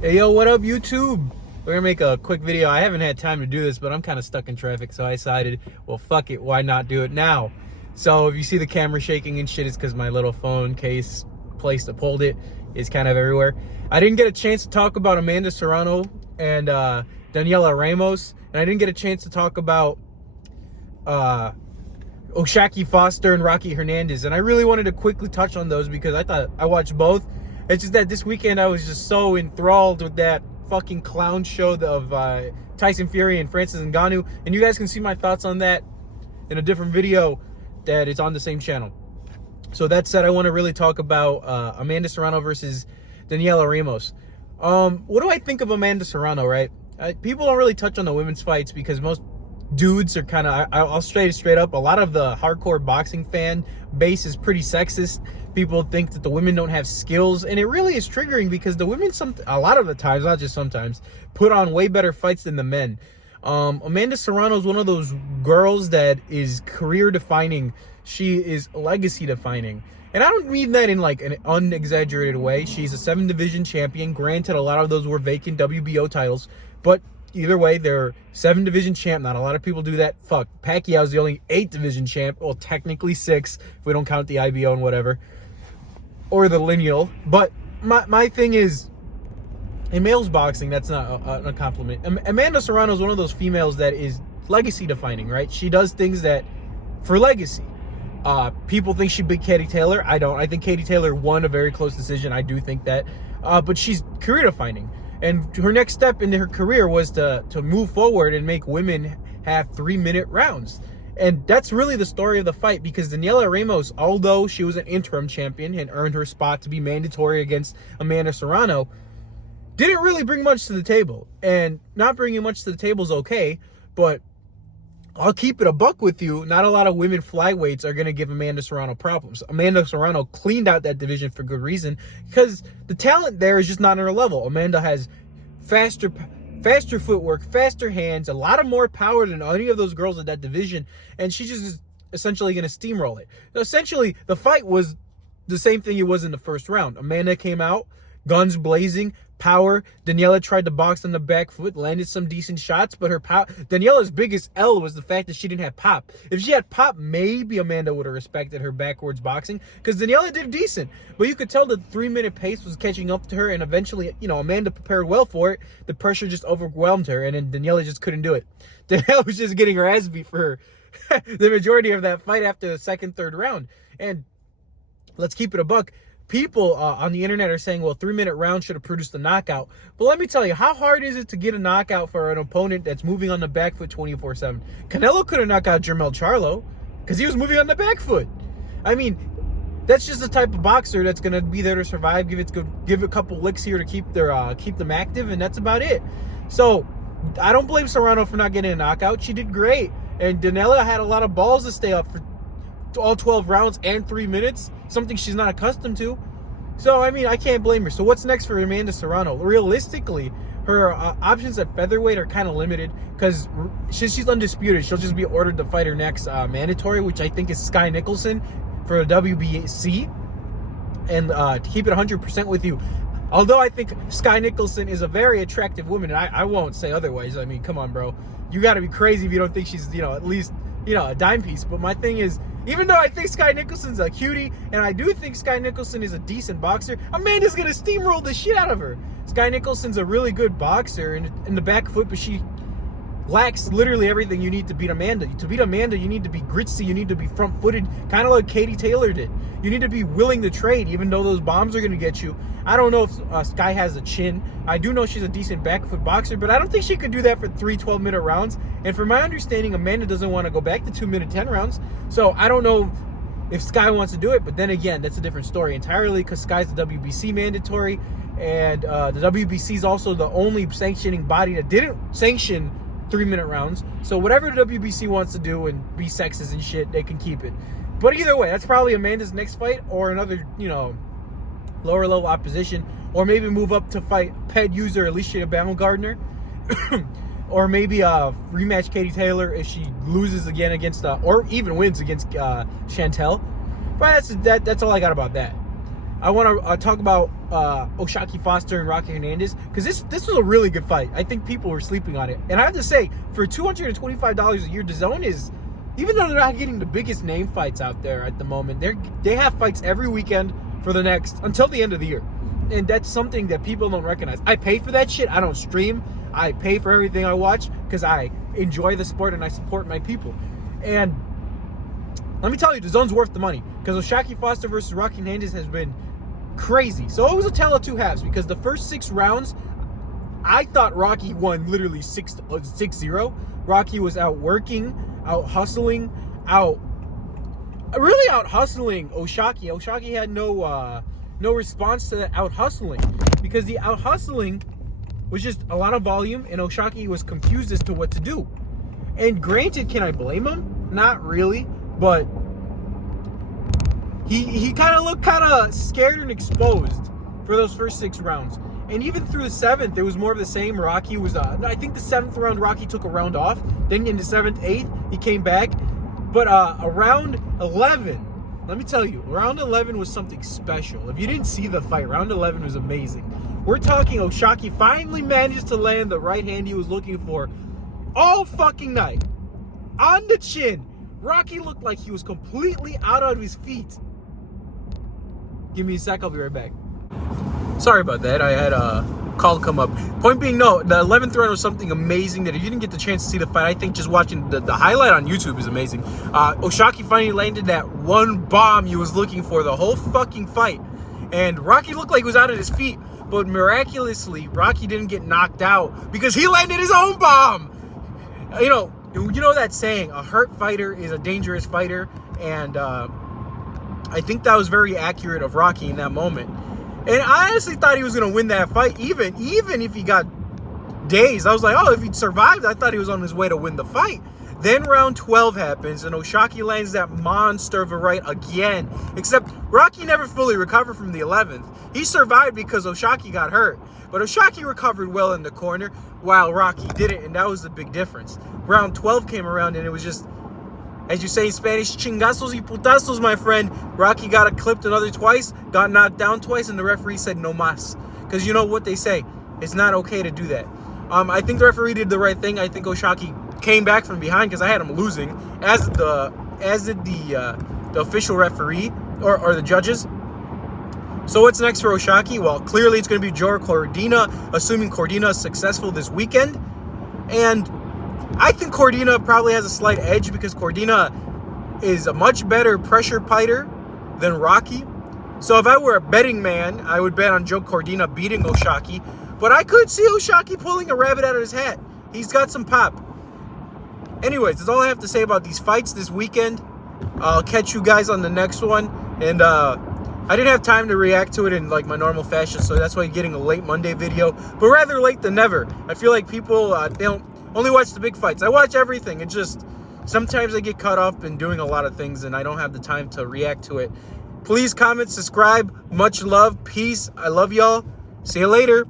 Hey, yo, what up, YouTube? We're gonna make a quick video. I haven't had time to do this, but I'm kind of stuck in traffic, so I decided, well, fuck it, why not do it now? So if you see the camera shaking and shit, it's because my little phone case place to hold it is kind of everywhere. I didn't get a chance to talk about Amanda Serrano and Daniela Ramos, and I didn't get a chance to talk about Oshaki Foster and Rocky Hernandez, and I really wanted to quickly touch on those because I thought I watched both. It's just that this weekend I was just so enthralled with that fucking clown show of Tyson Fury and Francis Ngannou, and you guys can see my thoughts on that in a different video that is on the same channel. So that said, I want to really talk about Amanda Serrano versus Daniela Ramos. What do I think of Amanda Serrano, right? People don't really touch on the women's fights because most dudes are kind of, I'll straight up, a lot of the hardcore boxing fan base is pretty sexist. People think that the women don't have skills, and it really is triggering because the women, a lot of the times, not just sometimes, put on way better fights than the men. Amanda Serrano is one of those girls that is career defining. She is legacy defining. And I don't mean that in like an unexaggerated way. She's a 7-division champion. Granted, a lot of those were vacant WBO titles, but either way, they're 7-division champ. Not a lot of people do that. Fuck, Pacquiao's the only 8-division champ. Well, technically 6 if we don't count the IBO and whatever, or the lineal. But my thing is, in males boxing, that's not a compliment. Amanda Serrano is one of those females that is legacy defining, right? She does things that for legacy. People think she beat Katie Taylor. I don't. I think Katie Taylor won a very close decision. I do think that. But she's career defining. And her next step in her career was to move forward and make women have 3-minute rounds. And that's really the story of the fight, because Daniela Ramos, although she was an interim champion and earned her spot to be mandatory against Amanda Serrano, didn't really bring much to the table. And not bringing much to the table is okay, but I'll keep it a buck with you. Not a lot of women flyweights are going to give Amanda Serrano problems. Amanda Serrano cleaned out that division for good reason, because the talent there is just not on her level. Amanda has faster footwork, faster hands, a lot of more power than any of those girls in that division, and she just is essentially going to steamroll it. So essentially, the fight was the same thing it was in the first round. Amanda came out, guns blazing, power. Daniela tried to box on the back foot, landed some decent shots, but her power. Daniela's biggest L was the fact that she didn't have pop. If she had pop, maybe Amanda would have respected her backwards boxing, because Daniela did decent. But you could tell the 3-minute pace was catching up to her, and eventually, Amanda prepared well for it. The pressure just overwhelmed her, and then Daniela just couldn't do it. Daniela was just getting her ass beat for the majority of that fight after the second, third round. And let's keep it a buck. People on the internet are saying, well, 3-minute round should have produced a knockout. But let me tell you, how hard is it to get a knockout for an opponent that's moving on the back foot 24/7? Canelo couldn't knock out Jermell Charlo because he was moving on the back foot. I mean, that's just the type of boxer that's going to be there to survive, give a couple licks here to keep them active, and that's about it. So I don't blame Serrano for not getting a knockout. She did great. And Daniela had a lot of balls to stay up for all 12 rounds and 3 minutes, something she's not accustomed to. So, I mean, I can't blame her. So what's next for Amanda Serrano? Realistically, her options at featherweight are kind of limited because she's undisputed. She'll just be ordered to fight her next mandatory, which I think is Skye Nicholson for the WBC. And to keep it 100% with you, although I think Skye Nicholson is a very attractive woman, and I won't say otherwise. I mean, come on, bro. You got to be crazy if you don't think she's, at least, a dime piece. But my thing is, even though I think Skye Nicholson's a cutie, and I do think Skye Nicholson is a decent boxer, Amanda's going to steamroll the shit out of her. Skye Nicholson's a really good boxer in the back foot, but she lacks literally everything you need to beat Amanda. To beat Amanda, you need to be gritty, you need to be front-footed, kind of like Katie Taylor did. You need to be willing to trade, even though those bombs are going to get you. I don't know if Skye has a chin. I do know she's a decent back foot boxer, but I don't think she could do that for 3 12-minute rounds. And from my understanding, Amanda doesn't want to go back to 2-minute 10 rounds. So I don't know if Skye wants to do it, but then again, that's a different story entirely, because Skye's the WBC mandatory, and the WBC is also the only sanctioning body that didn't sanction 3-minute rounds. So whatever the WBC wants to do and be sexist and shit, they can keep it. But either way, that's probably Amanda's next fight, or another, lower level opposition, or maybe move up to fight ped user Alicia Baumgardner, or maybe rematch Katie Taylor if she loses again against, or even wins against Chantel. But that's all I got about that. I want to talk about Oshaki Foster and Rocky Hernandez, because this was a really good fight. I think people were sleeping on it. And I have to say, for $225 a year, DAZN is, even though they're not getting the biggest name fights out there at the moment, they have fights every weekend for the next, until the end of the year. And that's something that people don't recognize. I pay for that shit. I don't stream. I pay for everything I watch because I enjoy the sport and I support my people. And let me tell you, DAZN's worth the money, because Oshaki Foster versus Rocky Hernandez has been crazy. So it was a tale of two halves, because the first 6 rounds, I thought Rocky won literally 6-0. Rocky was outworking, out hustling Oshaki. Oshaki had no response to that out hustling, because the out hustling was just a lot of volume, and Oshaki was confused as to what to do. And granted, can I blame him? Not really, but he kind of looked kind of scared and exposed for those first 6 rounds. And even through the 7th, it was more of the same. Rocky was, I think the 7th round, Rocky took a round off. Then in the 7th, 8th, he came back. But around 11, let me tell you, round 11 was something special. If you didn't see the fight, round 11 was amazing. We're talking Oshaki finally managed to land the right hand he was looking for all fucking night. On the chin. Rocky looked like he was completely out of his feet. Give me a sec, I'll be right back. Sorry about that. I had a call come up. Point being, no, the 11th round was something amazing that if you didn't get the chance to see the fight, I think just watching the highlight on YouTube is amazing. Oshaki finally landed that one bomb he was looking for the whole fucking fight. And Rocky looked like he was out of his feet. But miraculously, Rocky didn't get knocked out because he landed his own bomb. You know that saying, a hurt fighter is a dangerous fighter. And I think that was very accurate of Rocky in that moment. And I honestly thought he was going to win that fight, even if he got dazed. I was like, oh, if he'd survived, I thought he was on his way to win the fight. Then round 12 happens, and Oshaki lands that monster of a right again. Except Rocky never fully recovered from the 11th. He survived because Oshaki got hurt. But Oshaki recovered well in the corner, while Rocky didn't, and that was the big difference. Round 12 came around, and it was just, as you say in Spanish, chingazos y putazos, my friend. Rocky got clipped another twice, got knocked down twice, and the referee said no mas. Because you know what they say, it's not okay to do that. I think the referee did the right thing. I think Oshaki came back from behind because I had him losing, as did the official referee or the judges. So what's next for Oshaki? Well, clearly it's going to be Joe Cordina, assuming Cordina is successful this weekend. And I think Cordina probably has a slight edge because Cordina is a much better pressure fighter than Rocky. So if I were a betting man, I would bet on Joe Cordina beating Oshaki. But I could see Oshaki pulling a rabbit out of his hat. He's got some pop. Anyways, that's all I have to say about these fights this weekend. I'll catch you guys on the next one. And I didn't have time to react to it in like my normal fashion, so that's why you're getting a late Monday video. But rather late than never. I feel like people, they don't only watch the big fights. I watch everything. It just, sometimes I get caught up in doing a lot of things and I don't have the time to react to it. Please comment, subscribe. Much love. Peace. I love y'all. See you later.